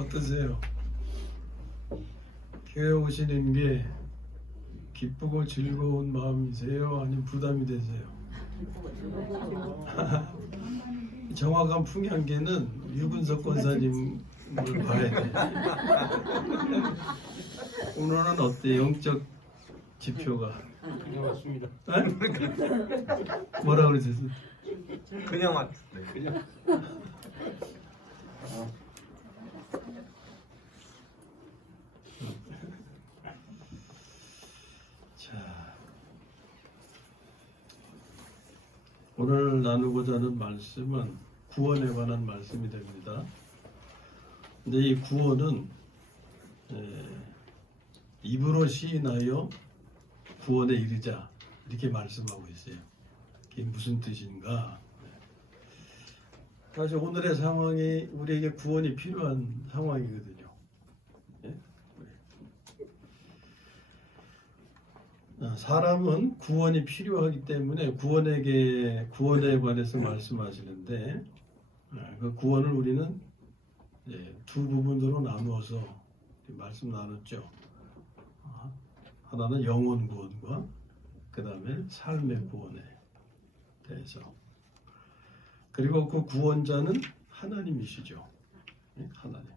어떠세요? 교회 오시는 게 기쁘고 즐거운 마음이세요? 아니면 부담이 되세요? 정확한 풍향계는 유근석 권사님을 봐야 돼. 오늘은 어때? 영적 지표가? 그냥 왔습니다. 뭐라 그러셨어요? 그냥 왔는데 그냥. 자, 오늘 나누고자 하는 말씀은 구원에 관한 말씀이 됩니다. 근데 이 구원은 입으로 시인하여 구원에 이르자 이렇게 말씀하고 있어요. 이게 무슨 뜻인가? 사실 오늘의 상황이 우리에게 구원이 필요한 상황이거든요. 사람은 구원이 필요하기 때문에 구원에 관해서 말씀하시는데 그 구원을 우리는 두 부분으로 나누어서 말씀 나눴죠. 하나는 영혼 구원과 그 다음에 삶의 구원에 대해서. 그리고 그 구원자는 하나님이시죠. 하나님.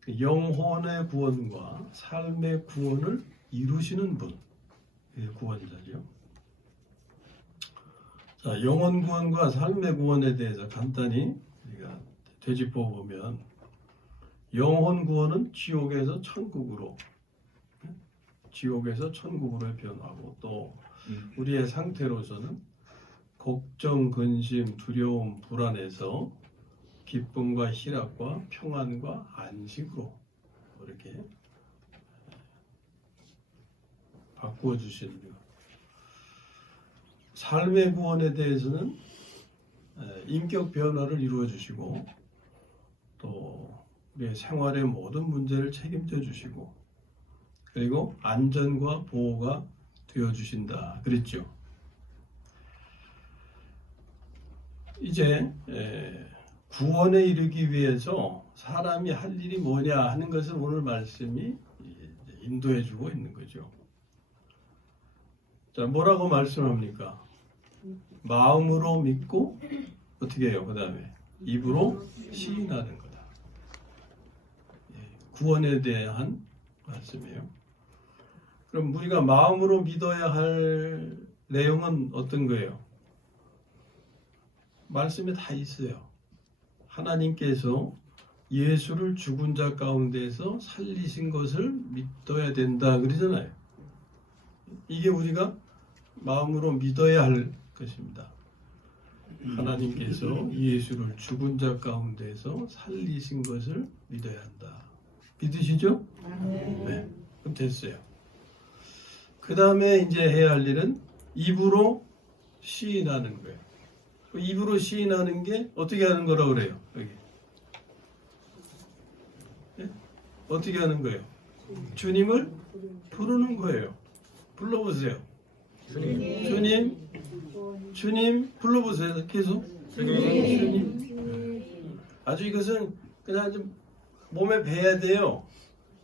그 영혼의 구원과 삶의 구원을 이루시는 분, 구원자죠. 자, 영혼 구원과 삶의 구원에 대해서 간단히 우리가 되짚어 보면, 영혼 구원은 지옥에서 천국으로 변화하고, 또 우리의 상태로서는 걱정, 근심, 두려움, 불안에서 기쁨과 희락과 평안과 안식으로 이렇게 바꾸어 주시는 것. 삶의 구원에 대해서는 인격 변화를 이루어 주시고, 또 우리의 생활의 모든 문제를 책임져 주시고, 그리고 안전과 보호가 되어 주신다 그랬죠. 이제 구원에 이르기 위해서 사람이 할 일이 뭐냐 하는 것을 오늘 말씀이 인도해 주고 있는 거죠. 자, 뭐라고 말씀합니까? 마음으로 믿고 어떻게 해요? 그 다음에 입으로 시인하는 거다. 구원에 대한 말씀이에요. 그럼 우리가 마음으로 믿어야 할 내용은 어떤 거예요? 말씀에 다 있어요. 하나님께서 예수를 죽은 자 가운데서 살리신 것을 믿어야 된다 그러잖아요. 이게 우리가 마음으로 믿어야 할 것입니다. 하나님께서 예수를 죽은 자 가운데서 살리신 것을 믿어야 한다. 믿으시죠? 네. 그럼 됐어요. 그 다음에 이제 해야 할 일은 입으로 시인하는 거예요. 입으로 시인하는 게 어떻게 하는 거라고 그래요? 여기. 네? 어떻게 하는 거예요? 주님을 부르는 거예요. 불러보세요. 주님 불러보세요. 계속. 주님. 아주 이것은 그냥 좀 몸에 배야 돼요.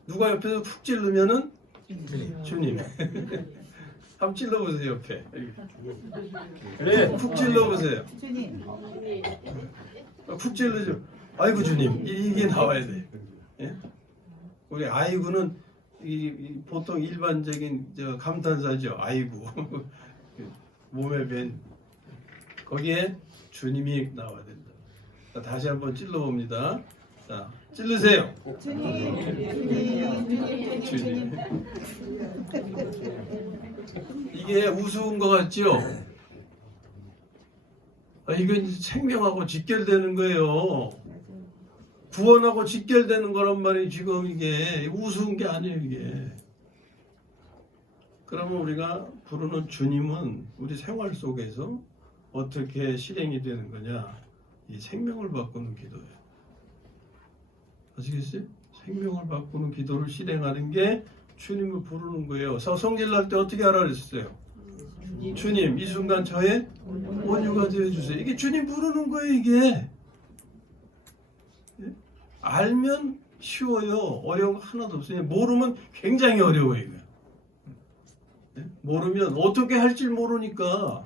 누가 옆에서 푹 찌르면은 주님. 한번 찔러보세요. 옆에. 네, 푹 찔러보세요. 푹 찔러죠. 아이고 주님. 이게 나와야 돼. 예? 우리 아이고는 보통 일반적인 감탄사죠. 아이고. 몸에 밴. 거기에 주님이 나와야 된다. 자, 다시 한번 찔러봅니다. 자, 찔르세요. 주님. 이게 우스운 것 같죠? 이건 생명하고 직결되는 거예요. 구원하고 직결되는 거란 말이에요. 지금 이게 우스운 게 아니에요. 이게. 그러면 우리가 부르는 주님은 우리 생활 속에서 어떻게 실행이 되는 거냐? 이 생명을 바꾸는 기도예요. 아시겠어요? 생명을 바꾸는 기도를 실행하는 게 주님을 부르는 거예요. 성질 날 때 어떻게 하라 그랬어요? 주님, 이 순간 저의 온유가 되어주세요. 이게 주님 부르는 거예요, 이게. 알면 쉬워요. 어려운 거 하나도 없어요. 모르면 굉장히 어려워요. 이거. 모르면 어떻게 할 줄 모르니까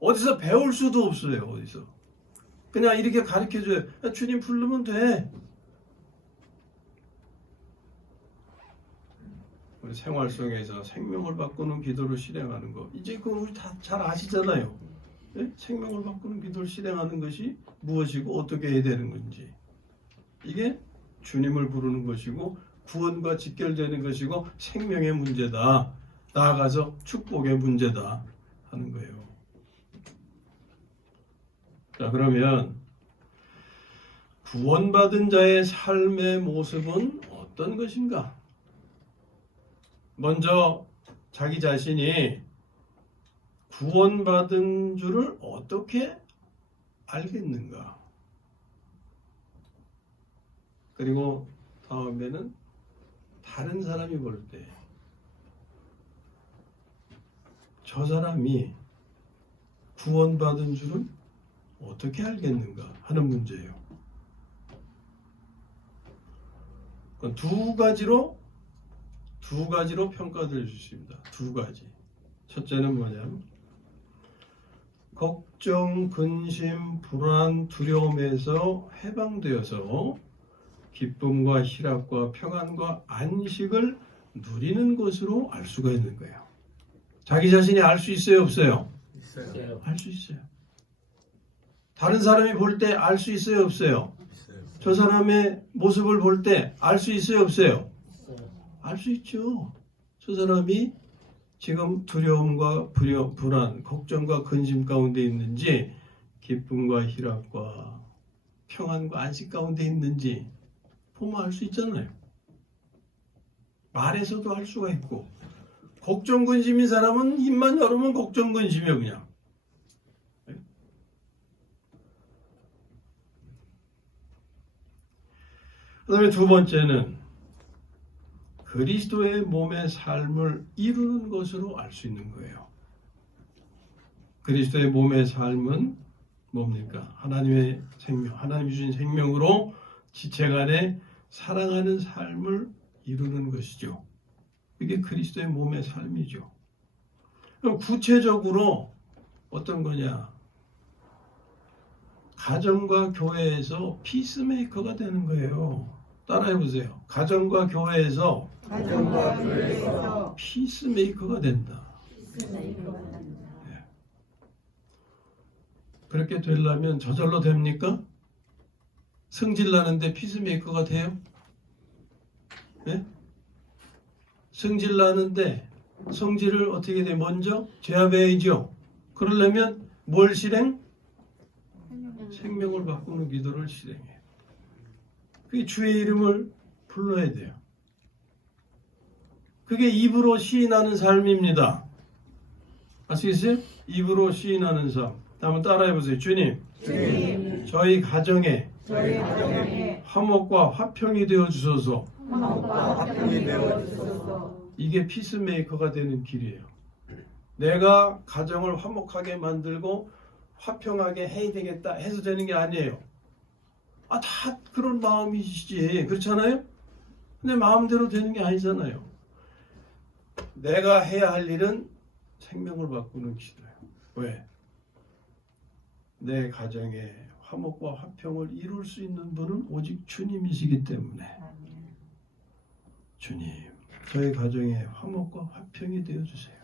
어디서 배울 수도 없어요. 어디서. 그냥 이렇게 가르쳐줘요. 주님 부르면 돼. 우리 생활 속에서 생명을 바꾸는 기도를 실행하는 거. 이제 그건 우리 다 잘 아시잖아요. 네? 생명을 바꾸는 기도를 실행하는 것이 무엇이고 어떻게 해야 되는 건지. 이게 주님을 부르는 것이고 구원과 직결되는 것이고 생명의 문제다. 나아가서 축복의 문제다 하는 거예요. 자, 그러면 구원받은 자의 삶의 모습은 어떤 것인가? 먼저 자기 자신이 구원받은 줄을 어떻게 알겠는가? 그리고 다음에는 다른 사람이 볼 때 저 사람이 구원받은 줄은 어떻게 알겠는가 하는 문제예요. 그건 두 가지로 평가될 수 있습니다. 두 가지. 첫째는 뭐냐면 걱정, 근심, 불안, 두려움에서 해방되어서 기쁨과 희락과 평안과 안식을 누리는 것으로 알 수가 있는 거예요. 자기 자신이 알 수 있어요, 없어요? 있어요. 알 수 있어요. 다른 사람이 볼 때 알 수 있어요, 없어요? 있어요. 저 사람의 모습을 볼 때 알 수 있어요, 없어요? 알 수 있죠. 저 사람이 지금 두려움과 불안, 걱정과 근심 가운데 있는지 기쁨과 희락과 평안과 안식 가운데 있는지 보면 알 수 있잖아요. 말에서도 알 수가 있고 걱정 근심인 사람은 입만 열으면 걱정 근심이야 그냥. 그 다음에 두 번째는 그리스도의 몸의 삶을 이루는 것으로 알 수 있는 거예요. 그리스도의 몸의 삶은 뭡니까? 하나님의 생명, 하나님이 주신 생명으로 지체 간에 사랑하는 삶을 이루는 것이죠. 이게 그리스도의 몸의 삶이죠. 그럼 구체적으로 어떤 거냐? 가정과 교회에서 피스메이커가 되는 거예요. 따라해 보세요. 가정과 교회에서 피스메이커가 된다. 네. 그렇게 되려면 저절로 됩니까? 성질 나는데 피스메이커가 돼요? 네? 성질 나는데 성질을 어떻게 돼? 먼저 제압해야죠. 그러려면 뭘 실행? 생명을 바꾸는 기도를 실행해요. 그게 주의 이름을 불러야 돼요. 그게 입으로 시인하는 삶입니다. 아시겠어요? 입으로 시인하는 삶. 한번 따라해보세요. 주님, 저희 가정에 화목과 화평이 되어 주소서. 이게 피스메이커가 되는 길이에요. 내가 가정을 화목하게 만들고 화평하게 해야 되겠다 해서 되는 게 아니에요. 다 그런 마음이시지. 그렇잖아요? 근데 마음대로 되는 게 아니잖아요. 내가 해야 할 일은 생명을 바꾸는 기도예요. 왜? 내 가정에 화목과 화평을 이룰 수 있는 분은 오직 주님이시기 때문에 주님, 저희 가정에 화목과 화평이 되어주세요.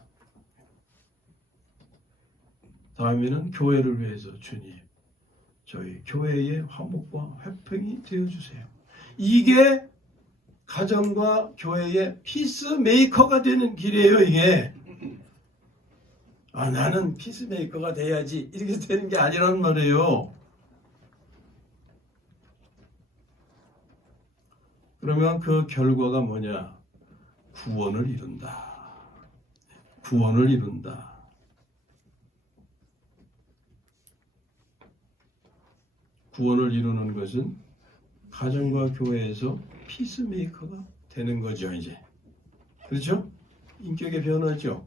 다음에는 교회를 위해서 주님, 저희 교회의 화목과 화평이 되어주세요. 이게 가정과 교회의 피스메이커가 되는 길이에요. 이게 나는 피스메이커가 돼야지 이렇게 되는 게 아니란 말이에요. 그러면 그 결과가 뭐냐? 구원을 이룬다. 구원을 이룬다. 구원을 이루는 것은 가정과 교회에서 피스메이커가 되는 거죠, 이제. 그렇죠? 인격의 변화죠.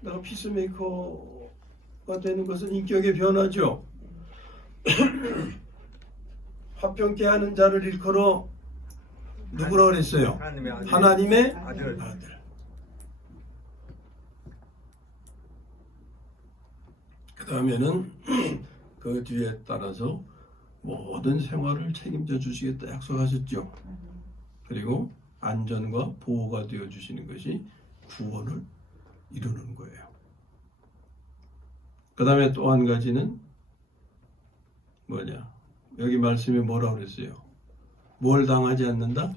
내가 피스메이커가 되는 것은 인격의 변화죠. 화평케 하는 자를 일컬어 누구라 그랬어요? 하나님의 아들. 하나님의 아들. 아들. 그 다음에는 그 뒤에 따라서 모든 생활을 책임져 주시겠다 약속하셨죠. 그리고 안전과 보호가 되어 주시는 것이 구원을 이루는 거예요. 그 다음에 또 한 가지는 뭐냐? 여기 말씀에 뭐라고 그랬어요? 뭘 당하지 않는다?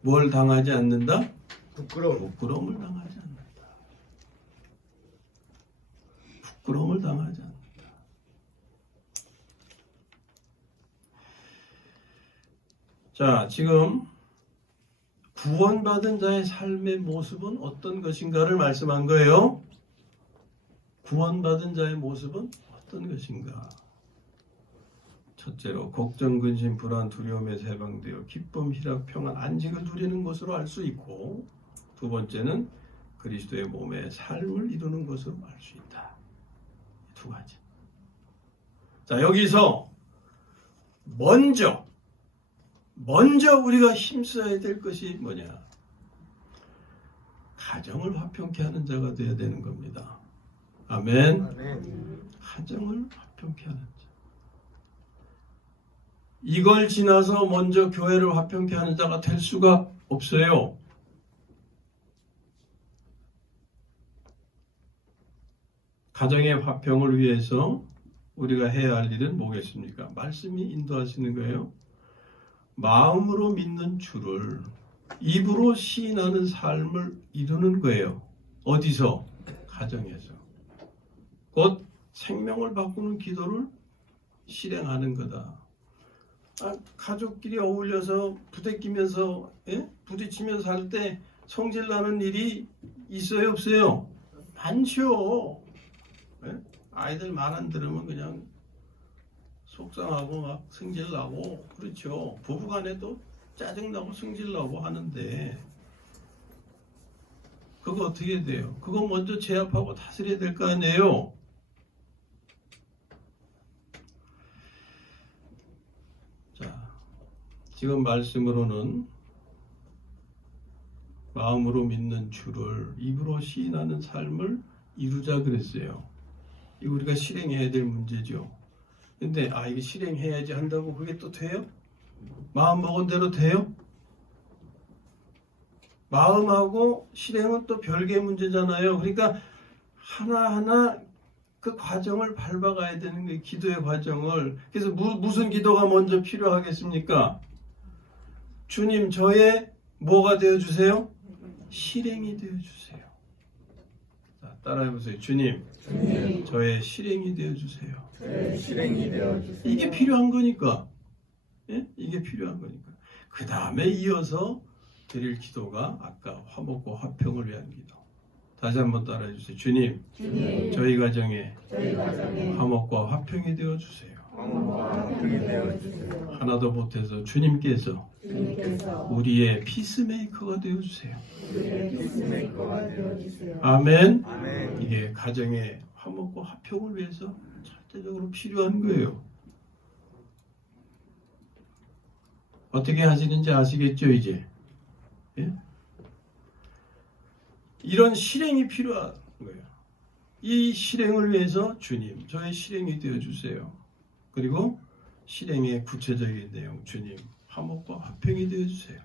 뭘 당하지 않는다? 부끄러움을 당하지 않는다. 부끄러움을 당하지 않는다. 자, 지금 구원받은 자의 삶의 모습은 어떤 것인가를 말씀한 거예요. 구원받은 자의 모습은 어떤 것인가? 첫째로 걱정, 근심, 불안, 두려움에서 해방되어 기쁨, 희락, 평안, 안식을 누리는 것으로 알 수 있고, 두 번째는 그리스도의 몸의 삶을 이루는 것으로 알 수 있다. 두 가지. 자, 여기서 먼저 우리가 힘써야 될 것이 뭐냐? 가정을 화평케 하는 자가 되어야 되는 겁니다. 아멘. 가정을 화평케 하는 자. 이걸 지나서 먼저 교회를 화평케 하는 자가 될 수가 없어요. 가정의 화평을 위해서 우리가 해야 할 일은 뭐겠습니까? 말씀이 인도하시는 거예요. 마음으로 믿는 주를 입으로 시인하는 삶을 이루는 거예요. 어디서? 가정에서. 곧 생명을 바꾸는 기도를 실행하는 거다. 가족끼리 어울려서 부대끼면서 부딪히면서 살 때 성질나는 일이 있어요, 없어요? 많죠. 아이들 말 안 들으면 그냥 속상하고 막 승질나고 그렇죠. 부부간에도 짜증나고 승질나고 하는데 그거 어떻게 돼요? 그거 먼저 제압하고 다스려야 될 거 아니에요. 자, 지금 말씀으로는 마음으로 믿는 주를 입으로 시인하는 삶을 이루자 그랬어요. 이거 우리가 실행해야 될 문제죠. 근데 이게 실행해야지 한다고 그게 또 돼요? 마음 먹은 대로 돼요? 마음하고 실행은 또 별개의 문제잖아요. 그러니까 하나하나 그 과정을 밟아가야 되는 거예요. 기도의 과정을. 그래서 무슨 기도가 먼저 필요하겠습니까? 주님, 저의 뭐가 되어주세요? 실행이 되어주세요. 자, 따라해보세요. 주님, 저의 실행이 되어주세요. 실행이 되어주세요. 이게 필요한 거니까. 예? 이게 필요한 거니까. 그 다음에 이어서 드릴 기도가 아까 화목과 화평을 위한 기도. 다시 한번 따라해 주세요. 주님, 저희 가정에 화목과 화평이 되어주세요. 하나도 못해서 주님께서 우리의 피스메이커가 되어주세요. 아멘. 이게 가정의 화목과 화평을 위해서 절대적으로 필요한 거예요. 어떻게 하시는지 아시겠죠, 이제? 예? 이런 실행이 필요한 거예요. 이 실행을 위해서 주님, 저의 실행이 되어주세요. 그리고 실행의 구체적인 내용, 주님, 화목과 화평이 되어주세요.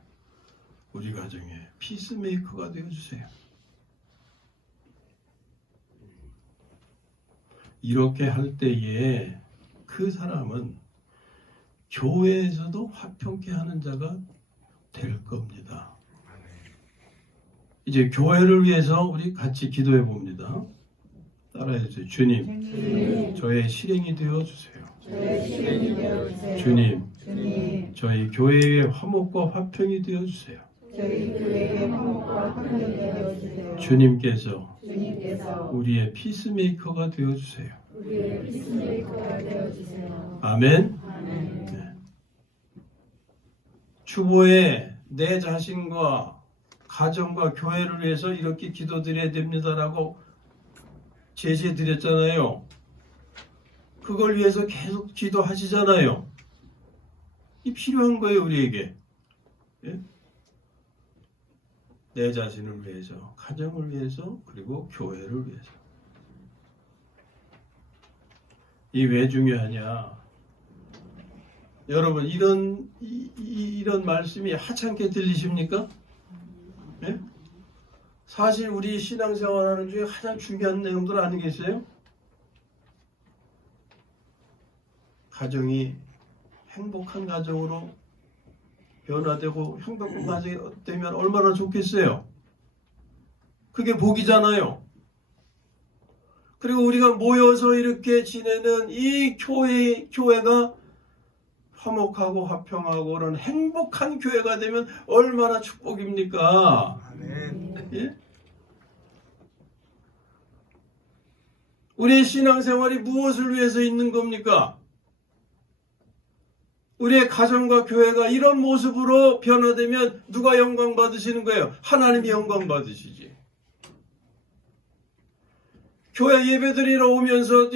우리 가정에 피스메이커가 되어주세요. 이렇게 할 때에 그 사람은 교회에서도 화평케 하는 자가 될 겁니다. 이제 교회를 위해서 우리 같이 기도해 봅니다. 따라해 주세요. 주님, 저의 실행이 되어 주세요. 주님, 저희 교회의 화목과 화평이 되어 주세요. 주님께서 우리의 피스메이커가 되어 주세요. 아멘. 네. 추보에 내 자신과 가정과 교회를 위해서 이렇게 기도드려야 됩니다라고 제시해 드렸잖아요. 그걸 위해서 계속 기도하시잖아요. 이 필요한 거예요, 우리에게. 예? 내 자신을 위해서, 가정을 위해서, 그리고 교회를 위해서. 이 왜 중요하냐? 여러분 이런 말씀이 하찮게 들리십니까? 예? 사실 우리 신앙생활하는 중에 가장 중요한 내용들 아니겠어요? 가정이 행복한 가정으로 변화되고 행복한 가정이 되면 얼마나 좋겠어요? 그게 복이잖아요. 그리고 우리가 모여서 이렇게 지내는 이 교회가 화목하고 화평하고 그런 행복한 교회가 되면 얼마나 축복입니까? 아멘. 예? 우리의 신앙생활이 무엇을 위해서 있는 겁니까? 우리의 가정과 교회가 이런 모습으로 변화되면 누가 영광 받으시는 거예요? 하나님이 영광 받으시지. 교회 예배드리러 오면서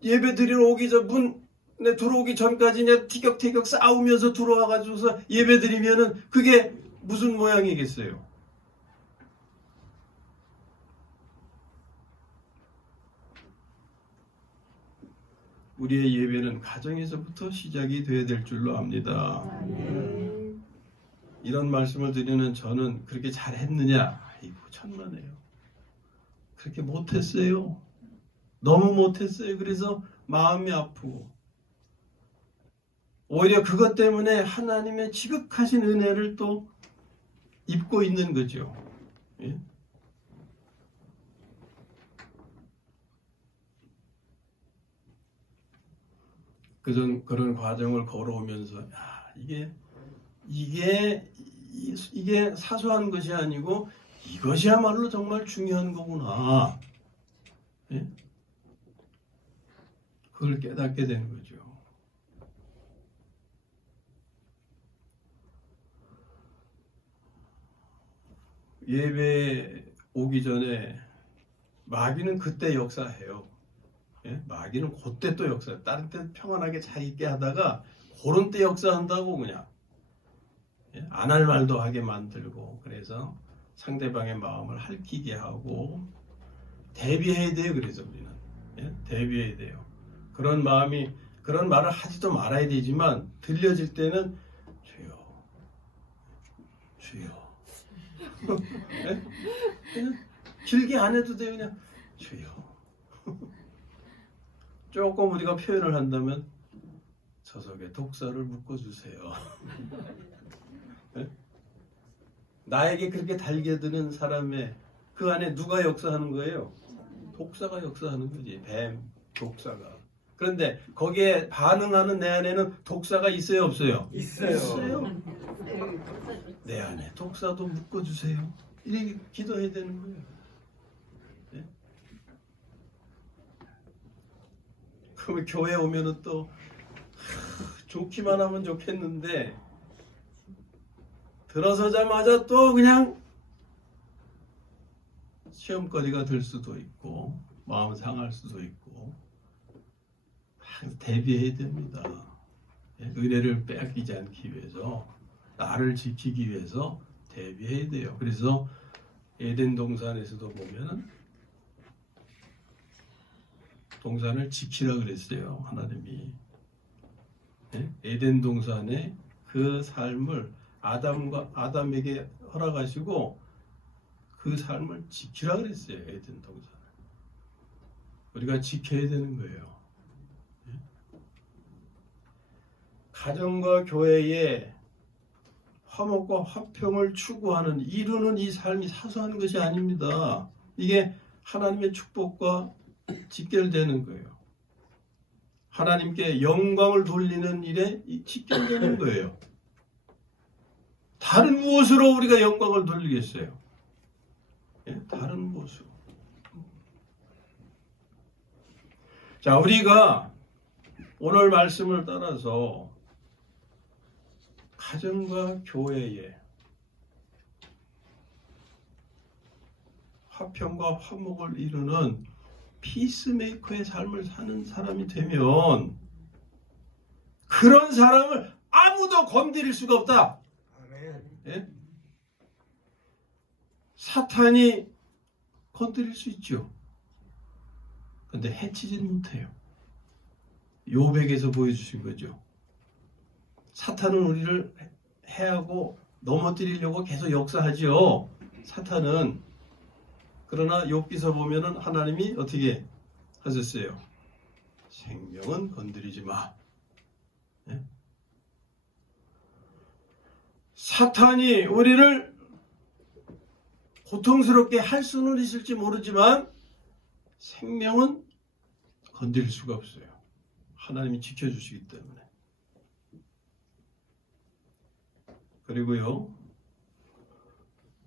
예배드리러 오기 전 문에 들어오기 전까지 그냥 티격태격 싸우면서 들어와가지고서 예배드리면은 그게 무슨 모양이겠어요? 우리의 예배는 가정에서부터 시작이 돼야 될 줄로 압니다. 이런 말씀을 드리는 저는 그렇게 잘했느냐? 아이고 천만에요. 그렇게 못했어요. 너무 못했어요. 그래서 마음이 아프고 오히려 그것 때문에 하나님의 지극하신 은혜를 또 입고 있는 거죠. 예? 그런 과정을 걸어오면서 이게 사소한 것이 아니고 이것이야말로 정말 중요한 거구나. 예? 그걸 깨닫게 되는 거죠. 예배 오기 전에 마귀는 그때 역사해요. 예? 마귀는 그때 또 역사해요. 다른 때 평안하게 잘 있게 하다가 그런 때 역사한다고 그냥. 예? 안 할 말도 하게 만들고 그래서 상대방의 마음을 핥히게 하고 대비해야 돼요. 그래서 우리는 예? 대비해야 돼요. 그런 말을 하지도 말아야 되지만 들려질 때는 주여 주여 예? 그냥 길게 안 해도 돼요. 그냥 주여 조금 우리가 표현을 한다면 저 속에 독사를 묶어주세요. 예? 나에게 그렇게 달겨드는 사람의 그 안에 누가 역사하는 거예요? 독사가 역사하는 거지. 뱀, 독사가. 그런데 거기에 반응하는 내 안에는 독사가 있어요, 없어요? 있어요. 내 안에 독사도 묶어주세요. 이렇게 기도해야 되는 거예요. 네? 그러면 교회 오면은 또 좋기만 하면 좋겠는데 들어서자마자 또 그냥 시험거리가 될 수도 있고 마음 상할 수도 있고 대비해야 됩니다. 은혜를 빼앗기지 않기 위해서 나를 지키기 위해서 대비해야 돼요. 그래서 에덴 동산에서도 보면은 동산을 지키라 그랬어요. 하나님이 에덴 동산의 그 삶을 아담에게 허락하시고 그 삶을 지키라 그랬어요. 에덴 동산을. 우리가 지켜야 되는 거예요. 가정과 교회에 화목과 화평을 추구하는 이루는 이 삶이 사소한 것이 아닙니다. 이게 하나님의 축복과 직결되는 거예요. 하나님께 영광을 돌리는 일에 직결되는 거예요. 다른 무엇으로 우리가 영광을 돌리겠어요? 예? 다른 무엇으로. 자, 우리가 오늘 말씀을 따라서 가정과 교회에 화평과 화목을 이루는 피스메이커의 삶을 사는 사람이 되면 그런 사람을 아무도 건드릴 수가 없다. 아멘. 예? 사탄이 건드릴 수 있죠. 근데 해치지는 못해요. 욥에게서 보여주신 거죠. 사탄은 우리를 해하고 넘어뜨리려고 계속 역사하지요. 사탄은. 그러나 욥기서 보면은 하나님이 어떻게 하셨어요? 생명은 건드리지 마. 예? 사탄이 우리를 고통스럽게 할 수는 있을지 모르지만 생명은 건드릴 수가 없어요. 하나님이 지켜주시기 때문에. 그리고요,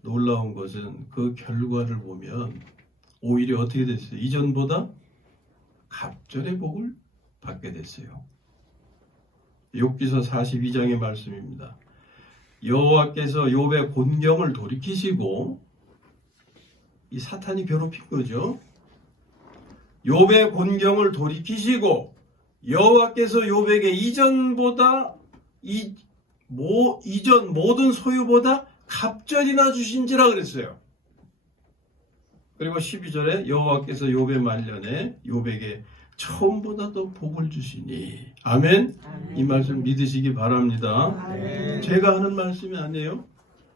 놀라운 것은 그 결과를 보면 오히려 어떻게 됐어요? 이전보다 갑절의 복을 받게 됐어요. 욥기서 42장의 말씀입니다. 여호와께서 욥의 곤경을 돌이키시고, 이 사탄이 괴롭힌 거죠. 욥의 곤경을 돌이키시고 여호와께서 욥에게 이전보다 이전 모든 소유보다 갑절이나 주신지라 그랬어요. 그리고 12절에 여호와께서 욥의 말년에 욥에게 처음보다 더 복을 주시니. 아멘. 이 말씀 믿으시기 바랍니다. 아멘. 제가 하는 말씀이 아니에요.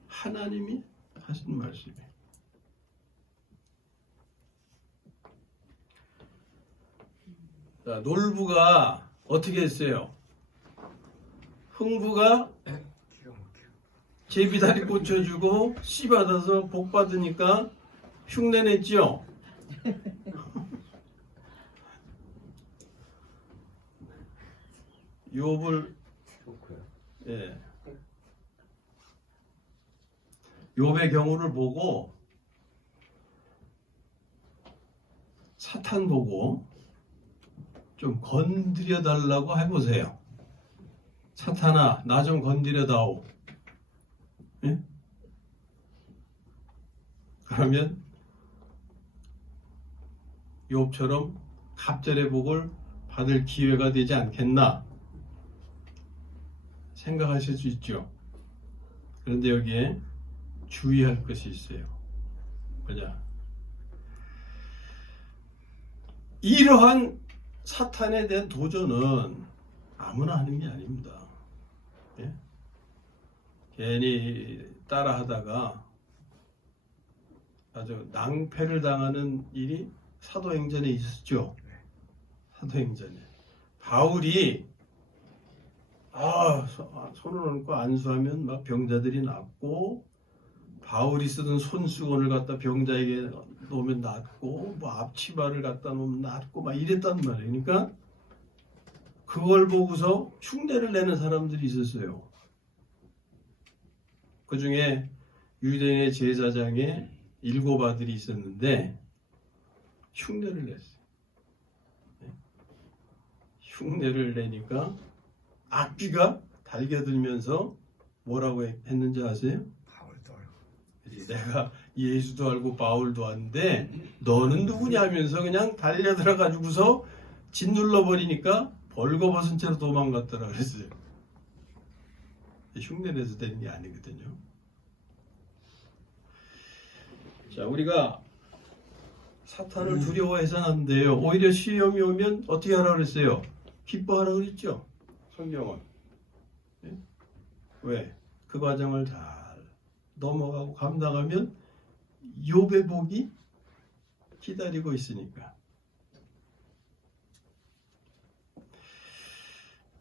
하나님이 하신 말씀이에요. 자, 놀부가 어떻게 했어요? 흥부가 기가 막혀. 제비다리 꽂혀주고 씨 받아서 복 받으니까 흉내냈죠. 욥을 좋고요. 예. 욥의 경우를 보고 사탄 보고 좀 건드려 달라고 해보세요. 사탄아, 나 좀 건드려 다오. 예? 그러면 욥처럼 갑절의 복을 받을 기회가 되지 않겠나 생각하실 수 있죠. 그런데 여기에 주의할 것이 있어요. 뭐냐? 이러한 사탄에 대한 도전은 아무나 하는 게 아닙니다. 예? 괜히 따라하다가 아주 낭패를 당하는 일이 사도행전에 있었죠. 사도행전에 바울이 손을 얹고 안수하면 막 병자들이 낫고, 바울이 쓰던 손수건을 갖다 병자에게 놓으면 낫고, 뭐 앞치마를 갖다 놓으면 낫고 막 이랬단 말이에요. 그러니까 그걸 보고서 흉내를 내는 사람들이 있었어요. 그 중에 유대인의 제사장에 7 아들이 있었는데 흉내를 냈어요. 흉내를 내니까 악귀가 달겨들면서 뭐라고 했는지 아세요? 바울도 알고. 내가 예수도 알고 바울도 아는데 너는 누구냐 하면서 그냥 달려들어 가지고서 짓눌러 버리니까 벌거벗은 채로 도망갔더라 그랬어요. 흉내내서 되는 게 아니거든요. 자, 우리가 사탄을 두려워해서는 안 돼요. 오히려 시험이 오면 어떻게 하라 그랬어요? 기뻐하라 그랬죠. 성경은. 네? 왜? 그 과정을 잘 넘어가고 감당하면 욥의 복이 기다리고 있으니까.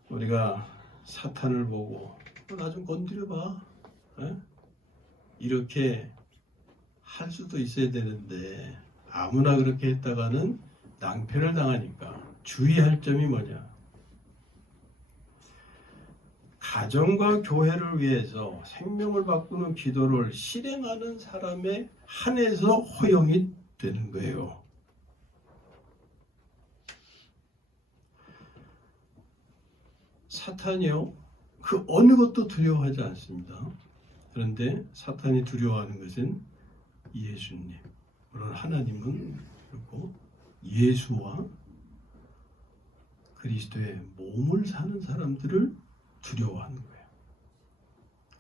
우리가 사탄을 보고 나 좀 건드려봐. 에? 이렇게 할 수도 있어야 되는데 아무나 그렇게 했다가는 낭패를 당하니까 주의할 점이 뭐냐? 가정과 교회를 위해서 생명을 바꾸는 기도를 실행하는 사람에 한해서 허용이 되는 거예요. 사탄이요, 그 어느 것도 두려워하지 않습니다. 그런데 사탄이 두려워하는 것은 예수님, 물론 하나님은 그렇고 예수와 그리스도의 몸을 사는 사람들을 두려워하는 거예요.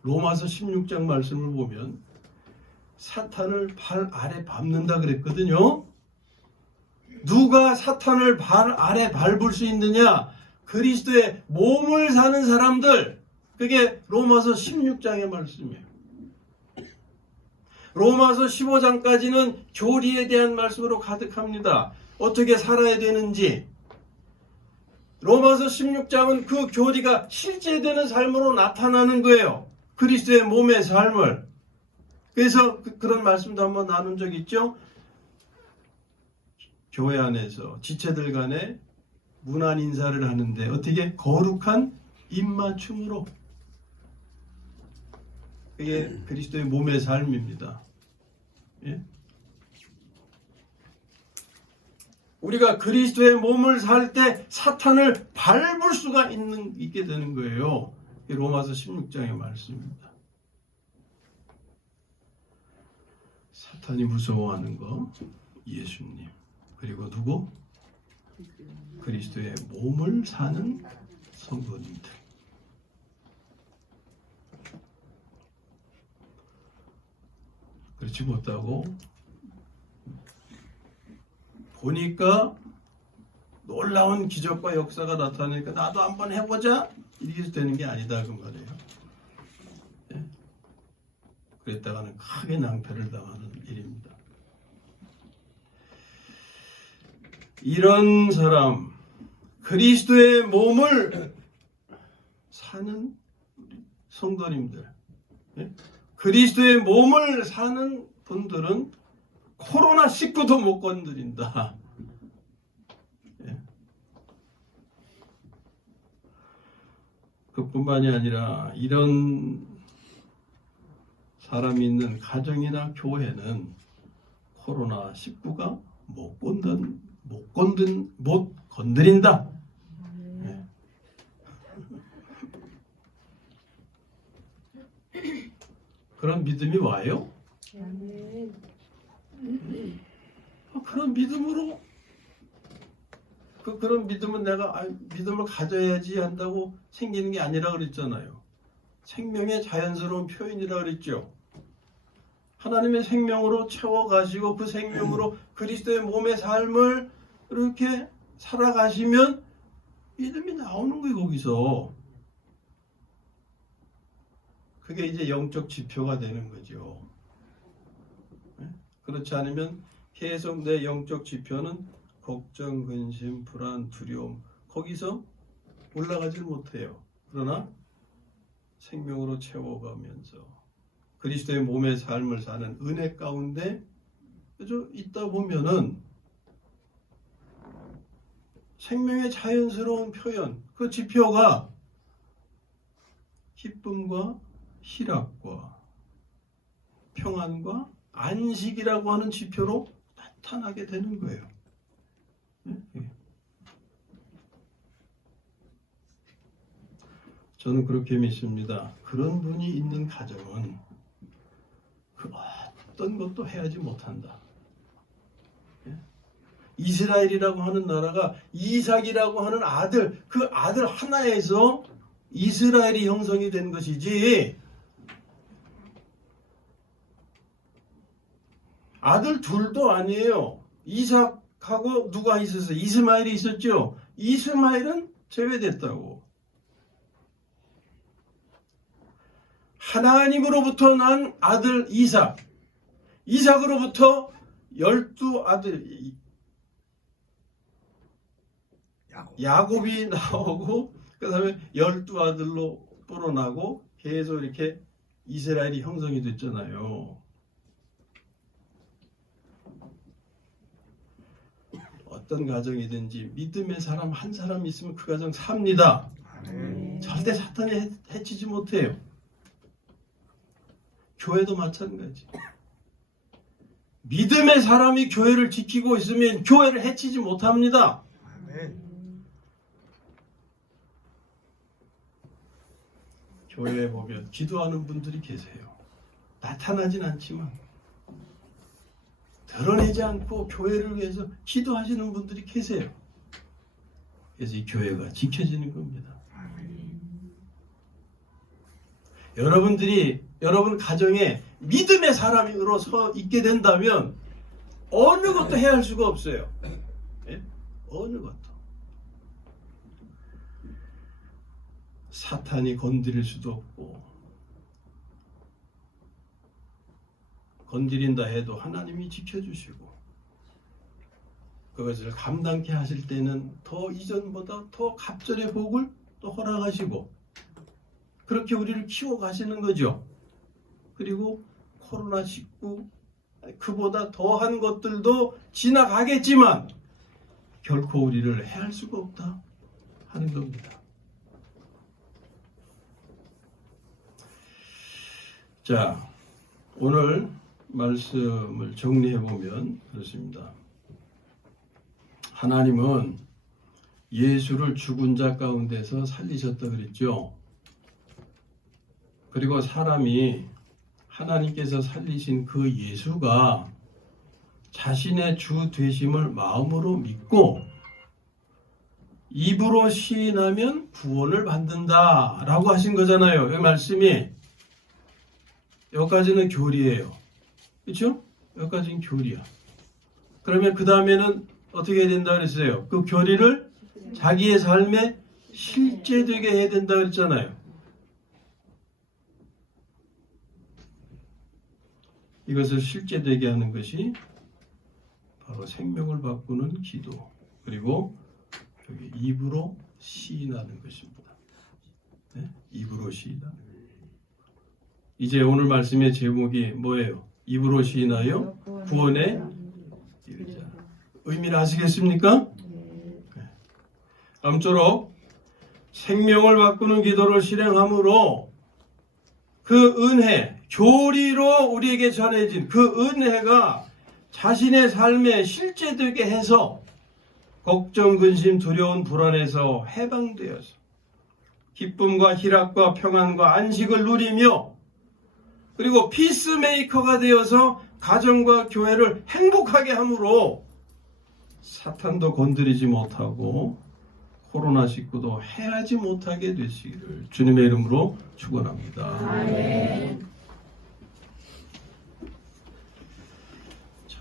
로마서 16장 말씀을 보면 사탄을 발 아래 밟는다 그랬거든요. 누가 사탄을 발 아래 밟을 수 있느냐? 그리스도의 몸을 사는 사람들. 그게 로마서 16장의 말씀이에요. 로마서 15장까지는 교리에 대한 말씀으로 가득합니다. 어떻게 살아야 되는지. 로마서 16장은 그 교리가 실제되는 삶으로 나타나는 거예요. 그리스도의 몸의 삶을. 그래서 그런 말씀도 한번 나눈 적 있죠. 교회 안에서 지체들 간에 문안 인사를 하는데 어떻게 거룩한 입맞춤으로. 그게 그리스도의 몸의 삶입니다. 예? 우리가 그리스도의 몸을 살 때 사탄을 밟을 수가 있게 되는 거예요. 로마서 16장의 말씀입니다. 사탄이 무서워하는 거 예수님, 그리고 누구? 그리스도의 몸을 사는 성도님들. 그렇지 못하고 보니까 놀라운 기적과 역사가 나타나니까 나도 한번 해보자 이렇게 해서 되는 게 아니다 그 말이에요. 예? 그랬다가는 크게 낭패를 당하는 일입니다. 이런 사람, 그리스도의 몸을 사는 성도님들, 예? 그리스도의 몸을 사는 분들은 코로나19도 못 건드린다. 예. 그뿐만이 아니라 이런 사람이 있는 가정이나 교회는 코로나19가 못 건드린다. 예. 그런 믿음이 와요? 그런 믿음으로 그런 믿음은 내가 믿음을 가져야지 한다고 생기는 게 아니라 그랬잖아요. 생명의 자연스러운 표현이라 그랬죠. 하나님의 생명으로 채워가시고 그 생명으로 그리스도의 몸의 삶을 이렇게 살아가시면 믿음이 나오는 거예요. 거기서 그게 이제 영적 지표가 되는 거죠. 그렇지 않으면 계속 내 영적 지표는 걱정, 근심, 불안, 두려움 거기서 올라가질 못해요. 그러나 생명으로 채워가면서 그리스도의 몸의 삶을 사는 은혜 가운데 그저 있다 보면은 생명의 자연스러운 표현, 그 지표가 기쁨과 희락과 평안과 안식이라고 하는 지표로 나타나게 되는 거예요. 저는 그렇게 믿습니다. 그런 분이 있는 가정은 그 어떤 것도 해야지 못한다. 이스라엘이라고 하는 나라가 이삭이라고 하는 아들, 그 아들 하나에서 이스라엘이 형성이 된 것이지 아들 둘도 아니에요. 이삭하고 누가 있었어요? 이스마엘이 있었죠. 이스마엘은 제외됐다고. 하나님으로부터 난 아들 이삭, 이삭으로부터 12아들 야곱이 나오고 그 다음에 12아들로 불어나고 계속 이렇게 이스라엘이 형성이 됐잖아요. 어떤 가정이든지 믿음의 사람 한 사람 있으면 그 가정 삽니다. 절대 사탄이 해치지 못해요. 교회도 마찬가지. 믿음의 사람이 교회를 지키고 있으면 교회를 해치지 못합니다. 교회에 보면 기도하는 분들이 계세요. 나타나진 않지만 드러내지 않고 교회를 위해서 기도하시는 분들이 계세요. 그래서 이 교회가 지켜지는 겁니다. 여러분들이 여러분 가정에 믿음의 사람으로 서 있게 된다면 어느 것도 해야 할 수가 없어요. 예? 어느 것도. 사탄이 건드릴 수도 없고, 건드린다 해도 하나님이 지켜주시고, 그것을 감당케 하실 때는 더 이전보다 더 갑절의 복을 또 허락하시고, 그렇게 우리를 키워가시는 거죠. 그리고 코로나19 그보다 더한 것들도 지나가겠지만 결코 우리를 해할 수가 없다 하는 겁니다. 자, 오늘 말씀을 정리해보면 그렇습니다. 하나님은 예수를 죽은 자 가운데서 살리셨다 그랬죠. 그리고 사람이 하나님께서 살리신 그 예수가 자신의 주 되심을 마음으로 믿고 입으로 시인하면 구원을 받는다 라고 하신 거잖아요. 이 말씀이 여기까지는 교리예요. 그렇죠? 여기까지는 교리야. 그러면 그 다음에는 어떻게 해야 된다 그랬어요? 그 교리를 자기의 삶에 실제되게 해야 된다 그랬잖아요. 이것을 실제되게 하는 것이 바로 생명을 바꾸는 기도, 그리고 여기 입으로 시인하는 것입니다. 네? 입으로 시인하는 거예요. 이제 오늘 말씀의 제목이 뭐예요? 입으로 시인하여 구원에 이르자. 의미를 아시겠습니까? 네. 아무쪼록 생명을 바꾸는 기도를 실행함으로 그 은혜, 교리로 우리에게 전해진 그 은혜가 자신의 삶에 실제되게 해서 걱정, 근심, 두려움, 불안에서 해방되어서 기쁨과 희락과 평안과 안식을 누리며 그리고 피스메이커가 되어서 가정과 교회를 행복하게 함으로 사탄도 건드리지 못하고 코로나19도 해하지 못하게 되시기를 주님의 이름으로 축원합니다. 아멘.